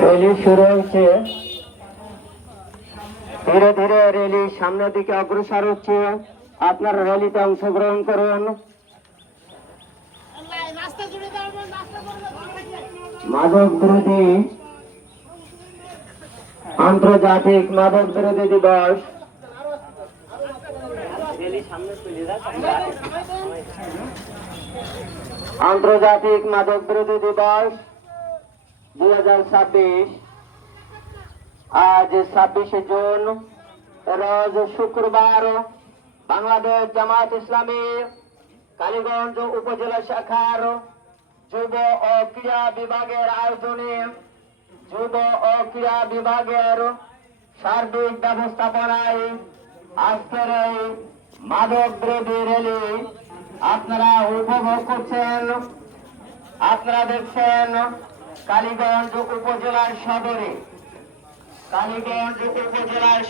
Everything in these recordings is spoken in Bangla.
র্যালি শুরু হয়েছে। ধীরে ধীরে র্যালি সামনের দিকে অগ্রসর হচ্ছে। আপনারা র্যালিতে অংশগ্রহণ করুন। মাদক বিরোধী আন্তর্জাতিক মাদক বিরোধী দিবস আন্তর্জাতিক মাদক বিরোধী দিবস 2026 আজ 26শে জুন রোজ শুক্রবার বাংলাদেশ জামায়াত ইসলামী কালীগঞ্জ উপজেলা শাখার যুব ও ক্রীড়া বিভাগের আয়োজনে যুব ও ক্রীড়া বিভাগের সার্বিক ব্যবস্থাপনায় আজকের এই মাদক বিরোধী র্যালি আপনারা উপভোগ করছেন। আপনারা দেখছেন কালীগঞ্জ উপজেলার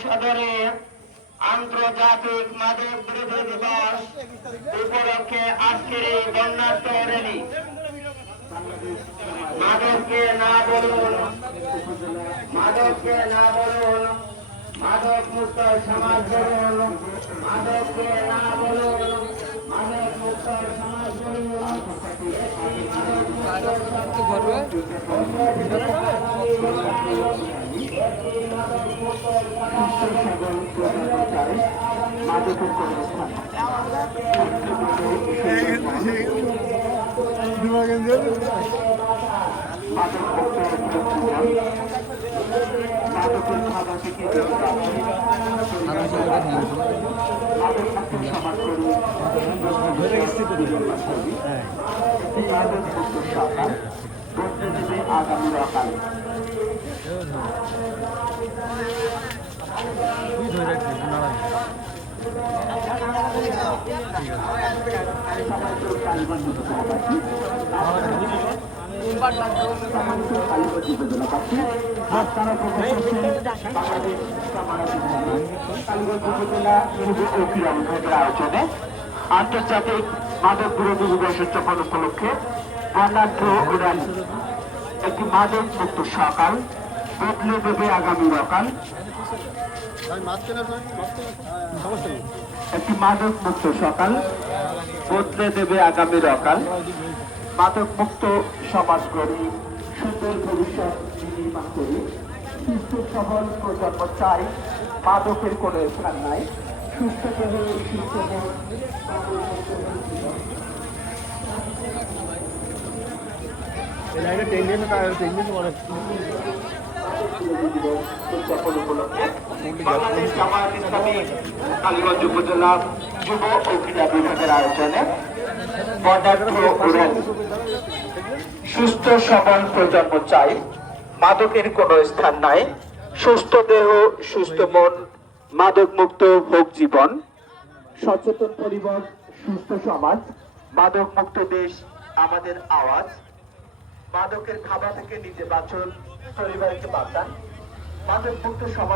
সদরে আন্তর্জাতিক মাদক বিরোধী দিবস উপলক্ষে আজকের এই বর্ণাঢ্য র্যালি। মাদককে না বলুন, মাদককে না বলুন, মাদক মুক্ত সমাজ গড়ুন, মাদককে না বলুন, মাদক মুক্ত সমাজ গড়ুন। আয়োজনে আন্তর্জাতিক মাদক বিরোধী দিবস উদযাপন উপলক্ষে বর্ণাঢ্য র্যালি। একটি মাদক মুক্ত সকাল বদলে দেবে আগামী সকাল। একটি মাদক মুক্ত সকাল বদলে দেবে আগামী সকাল। মাদক মুক্ত সমাজ গড়ি, সুন্দর ভবিষ্যৎ নির্মাণ করি। সুস্থ সবল প্রজন্ম চাই, মাদকের কোনো স্থান নাই। সুস্থ দেহ সুস্থ মন বাংলাদেশ জামায়াত ইসলামী কালীগঞ্জ উপজেলা যুব ও ক্রীড়া বিভাগের আয়োজনে সুস্থ সবল প্রজন্ম চাই, মাদকের কোনো স্থান নাই। সুস্থ দেহ সুস্থ মন, মাদক মুক্ত হোক জীবন। সচেতন পরিবার, সুস্থ সমাজ, মাদক মুক্ত দেশ আমাদের আওয়াজ। মাদকের খাবার থেকে নিজে বাঁচুন, পরিবারকে বাঁচান। মাদক মুক্ত সমাজ